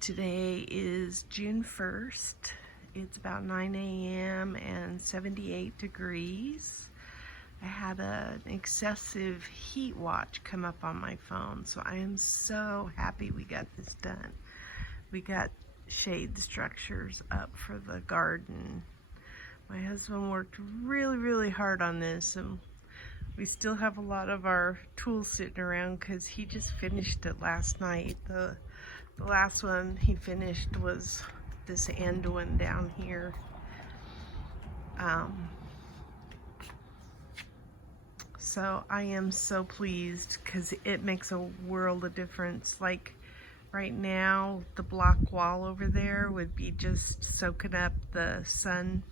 Today is June 1st. It's about 9 a.m. and 78 degrees. I had an excessive heat watch come up on my phone, so I am so happy we got this done. We got shade structures up for the garden. My husband worked really hard on this, and we still have a lot of our tools sitting around because he just finished it last night. The last one he finished was this end one down here. So I am so pleased because it makes a world of difference. Like right now, the block wall over there would be just soaking up the sun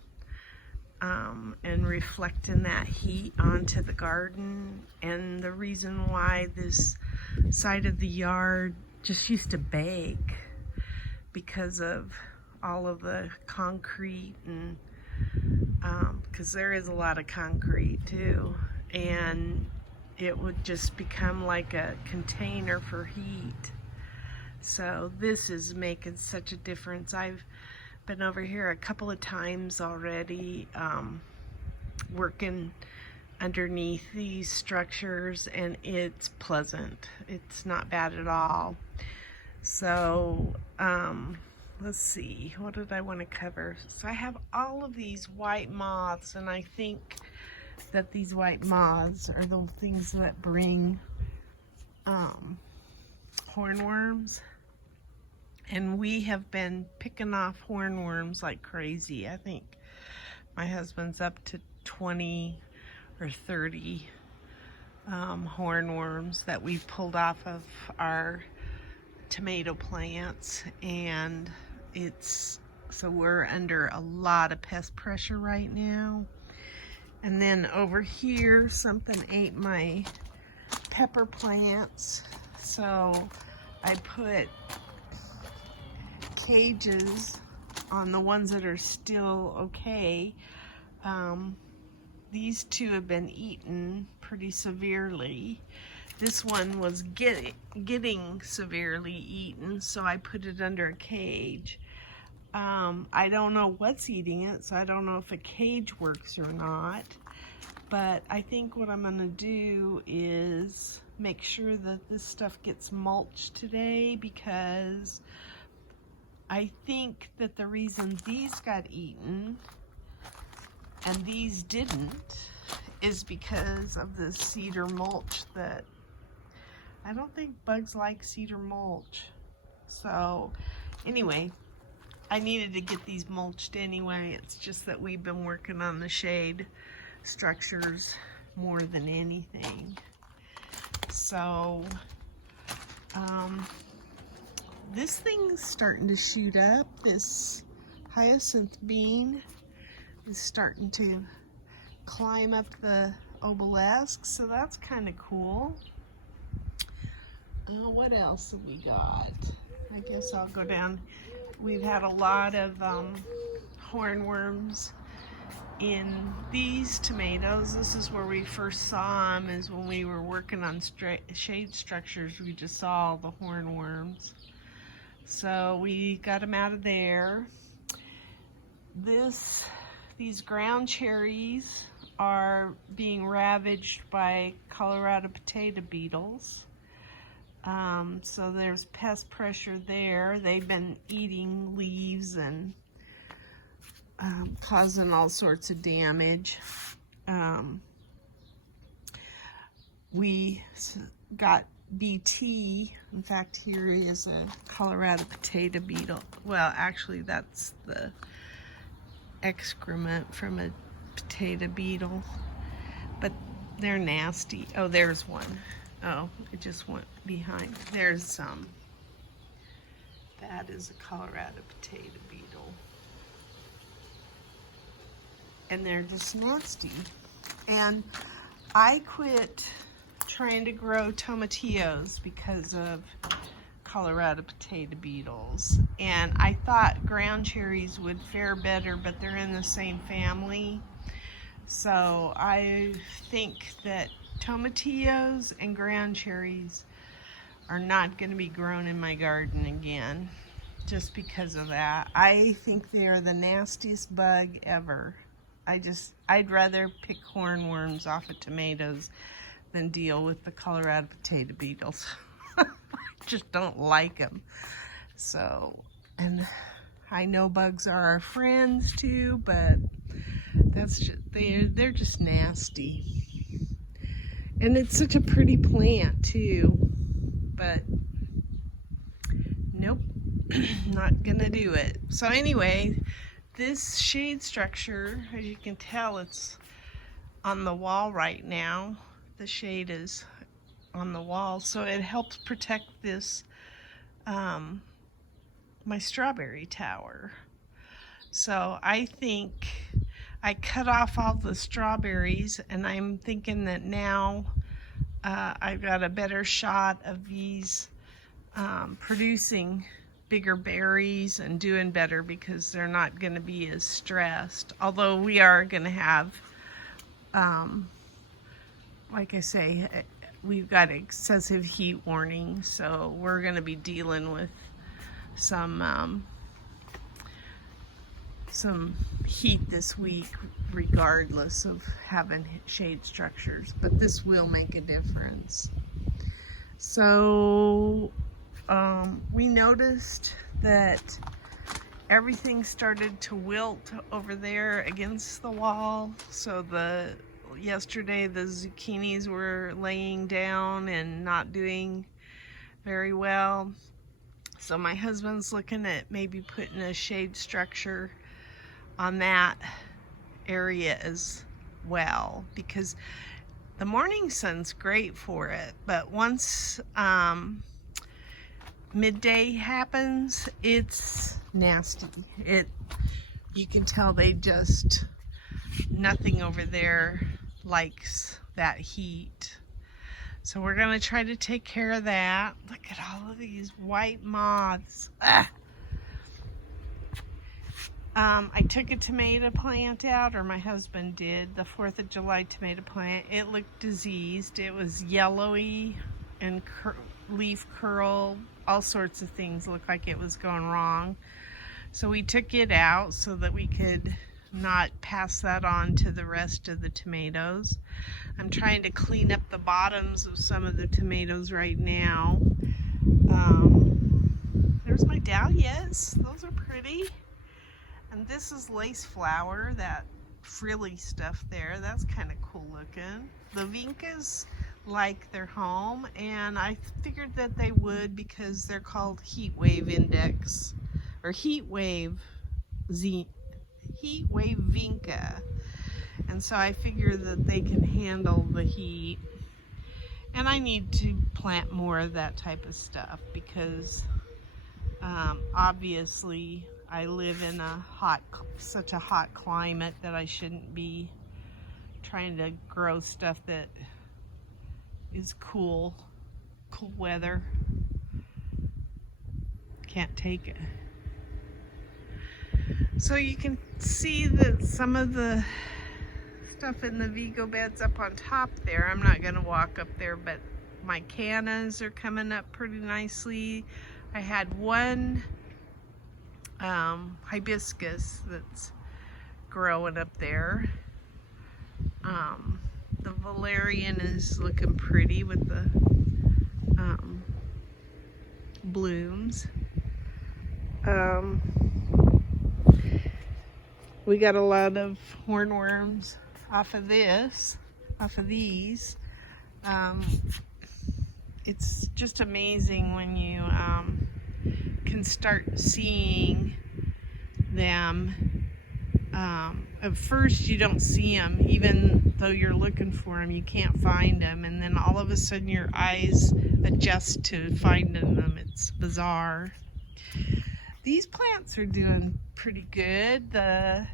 and reflecting that heat onto the garden. And the reason why this side of the yard just used to bake because of all of the concrete, and because there is a lot of concrete too, and it would just become like a container for heat. So this is making such a difference. I've been over here a couple of times already, working underneath these structures, and it's pleasant. It's not bad at all. So let's see, what did I want to cover? So I have all of these white moths, and I think that these white moths are the things that bring hornworms. And we have been picking off hornworms like crazy. I think my husband's up to 20 or 30 hornworms that we pulled off of our tomato plants, and so we're under a lot of pest pressure right now. And then over here, something ate my pepper plants, so I put cages on the ones that are still okay. These two have been eaten pretty severely. This one was getting severely eaten, so I put it under a cage. I don't know what's eating it, so I don't know if a cage works or not. But I think what I'm gonna do is make sure that this stuff gets mulched today, because I think that the reason these got eaten and these didn't is because of the cedar mulch. That I don't think bugs like cedar mulch. So anyway, I needed to get these mulched anyway. It's just that we've been working on the shade structures more than anything. So this thing's starting to shoot up. This hyacinth bean is starting to climb up the obelisk, so that's kind of cool. What else have we got? I guess I'll go down. We've had a lot of hornworms in these tomatoes. This is where we first saw them, is when we were working on shade structures. We just saw all the hornworms. So we got them out of there. These ground cherries are being ravaged by Colorado potato beetles. So there's pest pressure there. They've been eating leaves and causing all sorts of damage. We got BT. In fact, here is a Colorado potato beetle. Well, actually, that's the excrement from a potato beetle, but they're nasty. Oh, there's one. Oh, it just went behind. There's some. That is a Colorado potato beetle. And they're just nasty. And I quit trying to grow tomatillos because of Colorado potato beetles. And I thought ground cherries would fare better, but they're in the same family. So I think that tomatillos and ground cherries are not going to be grown in my garden again. just because of that. I think they are the nastiest bug ever. I'd rather pick hornworms off of tomatoes than deal with the Colorado potato beetles. I just don't like them. So, and I know bugs are our friends too, but that's just, they're just nasty. And it's such a pretty plant too, but nope, not gonna do it. So anyway, this shade structure, as you can tell, it's on the wall right now. The shade is on the wall, so it helps protect this, my strawberry tower. So I think I cut off all the strawberries, and I'm thinking that now I've got a better shot of these producing bigger berries and doing better because they're not going to be as stressed. Although we are going to have, like I say, we've got excessive heat warning, so we're going to be dealing with some heat this week regardless of having shade structures, but this will make a difference. So we noticed that everything started to wilt over there against the wall. So yesterday the zucchinis were laying down and not doing very well. So my husband's looking at maybe putting a shade structure on that area as well, because the morning sun's great for it, but once midday happens, it's nasty. You can tell nothing over there likes that heat. So we're gonna try to take care of that. Look at all of these white moths. I took a tomato plant out, or my husband did, the 4th of July tomato plant. It looked diseased. It was yellowy and leaf curl, all sorts of things looked like it was going wrong. So we took it out so that we could not pass that on to the rest of the tomatoes. I'm trying to clean up the bottoms of some of the tomatoes right now. There's my dahlias. Those are pretty. And this is lace flower, that frilly stuff there. That's kind of cool looking. The vincas like their home, and I figured that they would because they're called heat wave index, or heat wave vinca. And so I figure that they can handle the heat. And I need to plant more of that type of stuff because obviously I live in such a hot climate that I shouldn't be trying to grow stuff that is cool weather. Can't take it. So you can see that some of the stuff in the Vego beds up on top there, I'm not going to walk up there, but my cannas are coming up pretty nicely. I had one hibiscus that's growing up there. The valerian is looking pretty with the blooms. We got a lot of hornworms off of these. It's just amazing when you can start seeing them. At first you don't see them, even though you're looking for them, you can't find them, and then all of a sudden your eyes adjust to finding them. It's bizarre. These plants are doing pretty good. The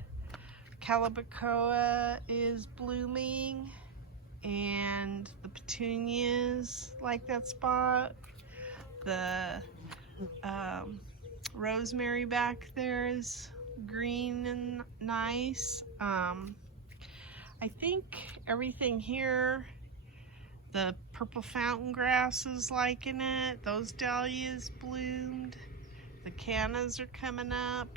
calabacoa is blooming, and the petunias like that spot. The rosemary back there is green and nice. I think everything here, the purple fountain grass is liking it. Those dahlias bloomed. The cannas are coming up.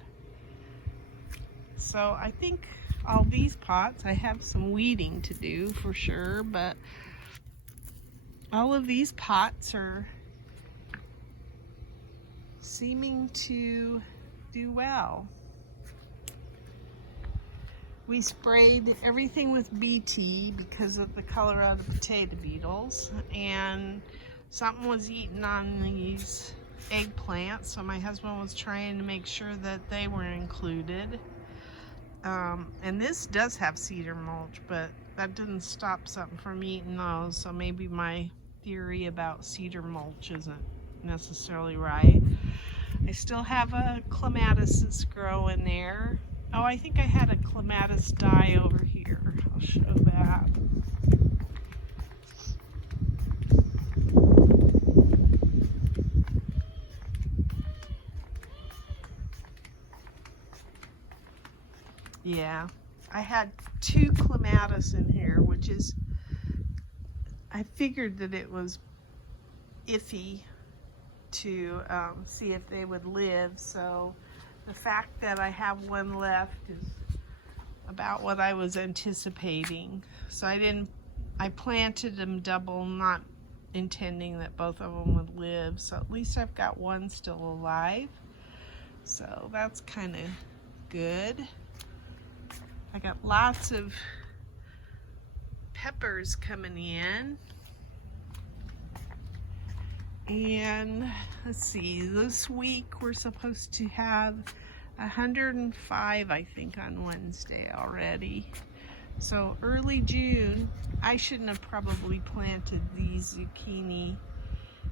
So I think all these pots, I have some weeding to do for sure, but all of these pots are seeming to do well. We sprayed everything with BT because of the Colorado potato beetles, and something was eating on these eggplants, so my husband was trying to make sure that they were included. And this does have cedar mulch, but that didn't stop something from eating those, so maybe my theory about cedar mulch isn't necessarily right. I still have a clematis that's growing there. Oh, I think I had a clematis die over here. I'll show that. Yeah, I had 2 clematis in here, which is, I figured that it was iffy to see if they would live, so the fact that I have one left is about what I was anticipating. So I planted them double, not intending that both of them would live, so at least I've got one still alive, so that's kind of good. I got lots of peppers coming in. And let's see, this week we're supposed to have 105, I think, on Wednesday already. So early June. I shouldn't have probably planted these zucchini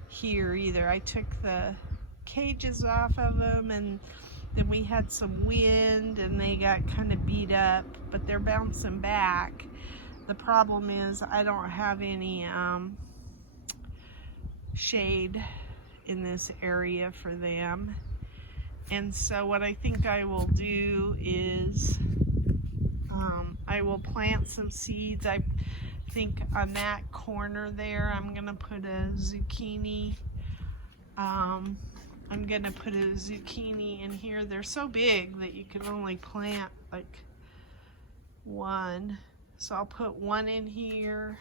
here either. I took the cages off of them, and then we had some wind and they got kind of beat up, but they're bouncing back. The problem is I don't have any shade in this area for them, and so what I think I will do is I will plant some seeds. I think on that corner there I'm gonna put a zucchini. I'm gonna put a zucchini in here. They're so big that you can only plant like one, so I'll put one in here.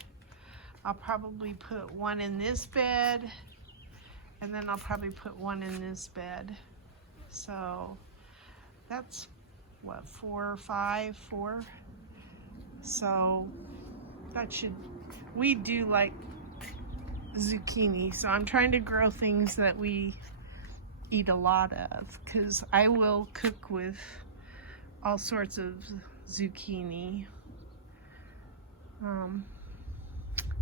I'll probably put one in this bed, and then I'll probably put one in this bed. So that's what, 4 or 5, 4. So that should, we do like zucchini, so I'm trying to grow things that we eat a lot of, because I will cook with all sorts of zucchini.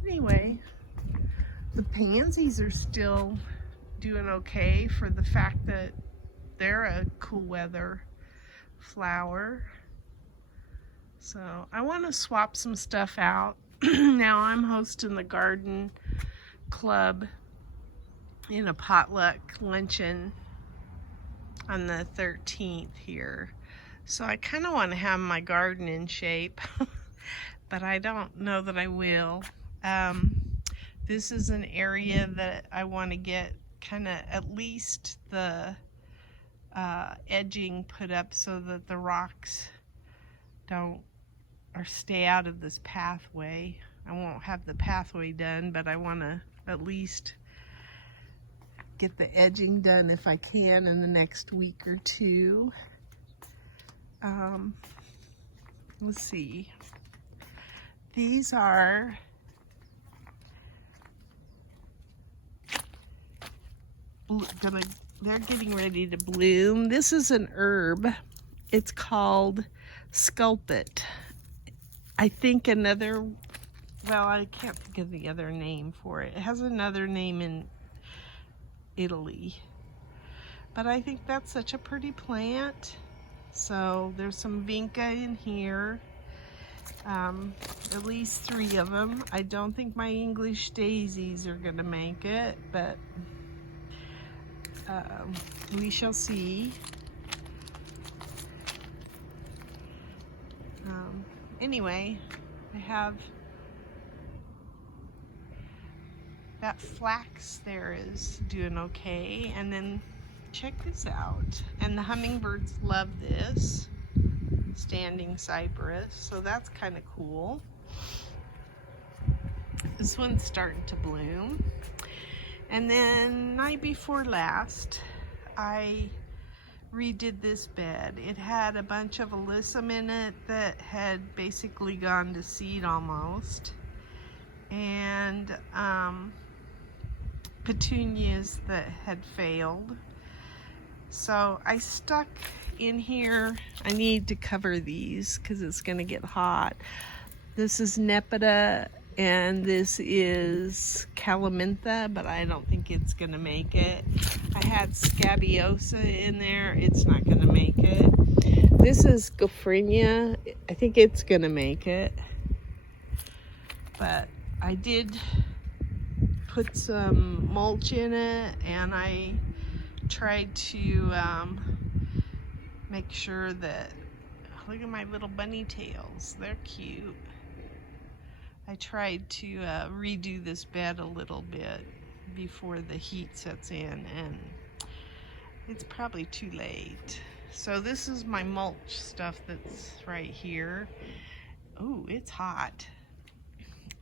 Anyway, the pansies are still doing okay for the fact that they're a cool weather flower. So I want to swap some stuff out. Now I'm hosting the garden club in a potluck luncheon on the 13th here. So I kind of want to have my garden in shape, but I don't know that I will. This is an area that I want to get kind of at least the edging put up so that the rocks don't or stay out of this pathway. I won't have the pathway done, but I want to at least get the edging done if I can in the next week or two. Let's see. These are they're getting ready to bloom. This is an herb. It's called sculpit. I think another, well, I can't think of the other name for it. It has another name in Italy, but I think that's such a pretty plant. So there's some vinca in here, at least 3 of them. I don't think my English daisies are gonna make it, but we shall see. Anyway, I have that flax there is doing okay, and then check this out. And the hummingbirds love this standing cypress, so that's kind of cool. This one's starting to bloom. And then night before last, I redid this bed. It had a bunch of alyssum in it that had basically gone to seed almost, and petunias that had failed. So I stuck in here, I need to cover these because it's going to get hot. This is Nepeta and this is Calamintha, but I don't think it's going to make it. I had Scabiosa in there, it's not going to make it. This is Gophrynia, I think it's going to make it. But I did put some mulch in it, and I tried to make sure that, look at my little bunny tails, they're cute. I tried to redo this bed a little bit before the heat sets in, and it's probably too late. So this is my mulch stuff that's right here. Oh, it's hot.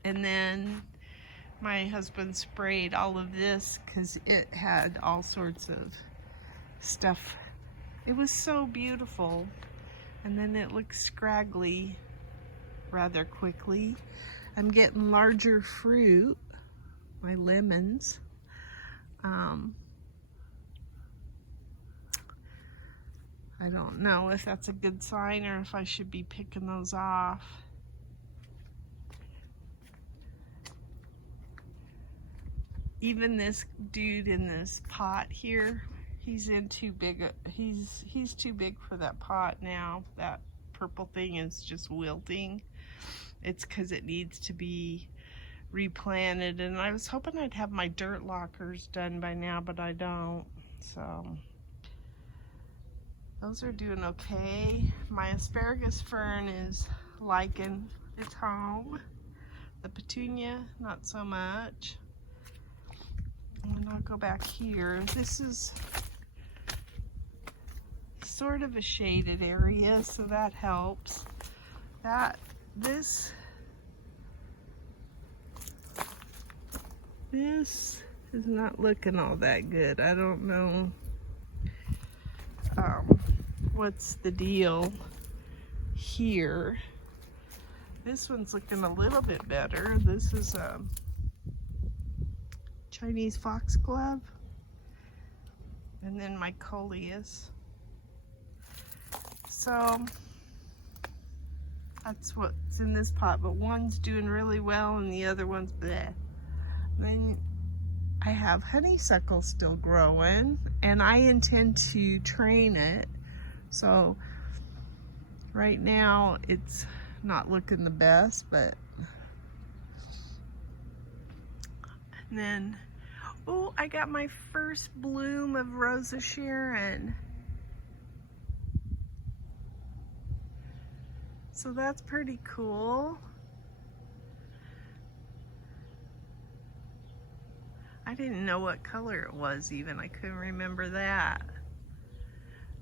And then my husband sprayed all of this because it had all sorts of stuff. It was so beautiful. And then it looks scraggly rather quickly. I'm getting larger fruit, my lemons. I don't know if that's a good sign or if I should be picking those off. Even this dude in this pot here, he's in too big. He's too big for that pot now. That purple thing is just wilting. It's because it needs to be replanted, and I was hoping I'd have my dirt lockers done by now, but I don't. So those are doing okay. My asparagus fern is liking its home. The petunia, not so much. And I'll go back here. This is sort of a shaded area, so that helps. This is not looking all that good. I don't know what's the deal here. This one's looking a little bit better. This is Chinese foxglove, and then my coleus. So that's what's in this pot, but one's doing really well and the other one's bleh. Then I have honeysuckle still growing, and I intend to train it. So right now it's not looking the best, but and then, oh, I got my first bloom of Rosa Sharon. So that's pretty cool. I didn't know what color it was even. I couldn't remember that.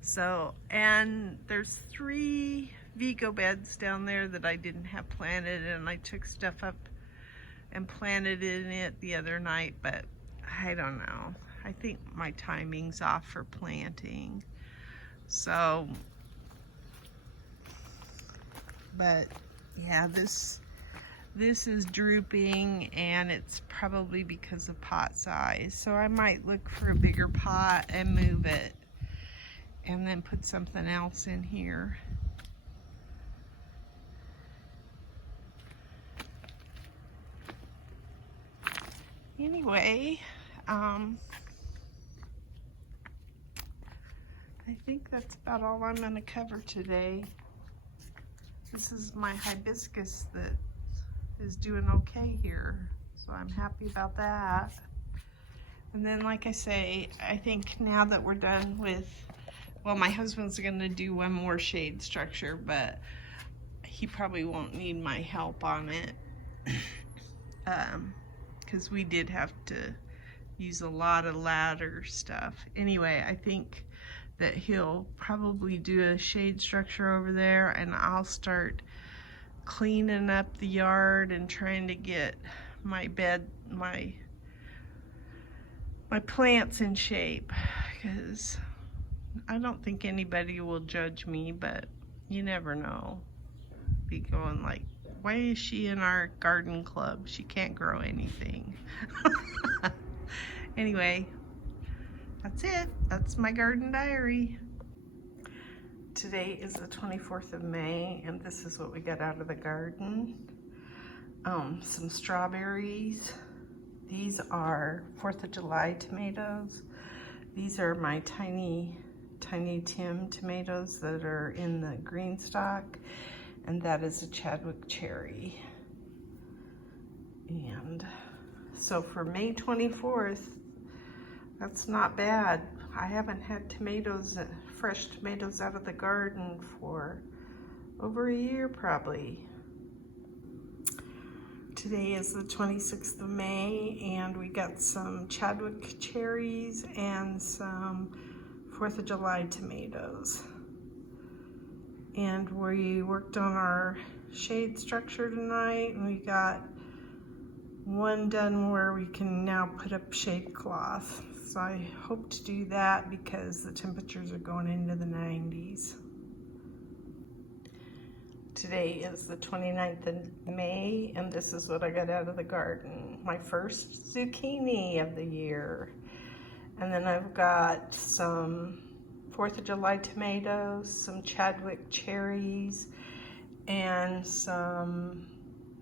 So, and there's 3 Vego beds down there that I didn't have planted, and I took stuff up and planted in it the other night, but I don't know. I think my timing's off for planting. So, but yeah, this is drooping, and it's probably because of pot size. So I might look for a bigger pot and move it, and then put something else in here. Anyway, I think that's about all I'm going to cover today. This is my hibiscus that is doing okay here, so I'm happy about that. And then, like I say, I think now that we're done with, well, my husband's going to do one more shade structure, but he probably won't need my help on it, because we did have to use a lot of ladder stuff. Anyway, I think that he'll probably do a shade structure over there, and I'll start cleaning up the yard and trying to get my plants in shape, because I don't think anybody will judge me, but you never know. Be going like, why is she in our garden club? She can't grow anything. Anyway, that's it. That's my garden diary. Today is the 24th of May, and this is what we got out of the garden. Some strawberries. These are 4th of July tomatoes. These are my tiny Tim tomatoes that are in the GreenStalk, and that is a Chadwick cherry. And so for May 24th, that's not bad. I haven't had fresh tomatoes out of the garden for over a year probably. Today is the 26th of May, and we got some Chadwick cherries and some 4th of July tomatoes. And we worked on our shade structure tonight, and we got one done where we can now put up shade cloth. So I hope to do that because the temperatures are going into the 90s. Today is the 29th of May, and this is what I got out of the garden. My first zucchini of the year. And then I've got some 4th of July tomatoes, some Chadwick cherries, and some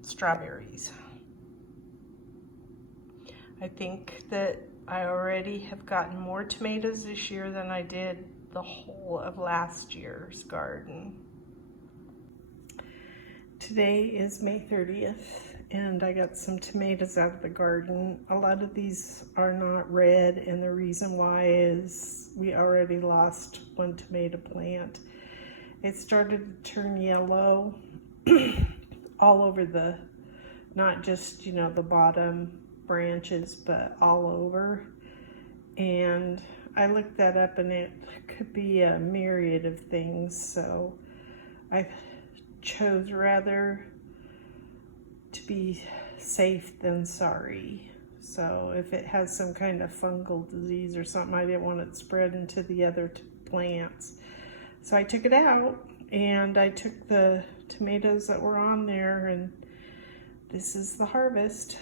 strawberries. I think that I already have gotten more tomatoes this year than I did the whole of last year's garden. Today is May 30th, and I got some tomatoes out of the garden. A lot of these are not red, and the reason why is we already lost one tomato plant. It started to turn yellow all over the, not just, you know, the bottom branches, but all over. And I looked that up, and it could be a myriad of things, so I chose rather to be safe than sorry. So if it has some kind of fungal disease or something, I didn't want it spread into the other plants. So I took it out, and I took the tomatoes that were on there, and this is the harvest.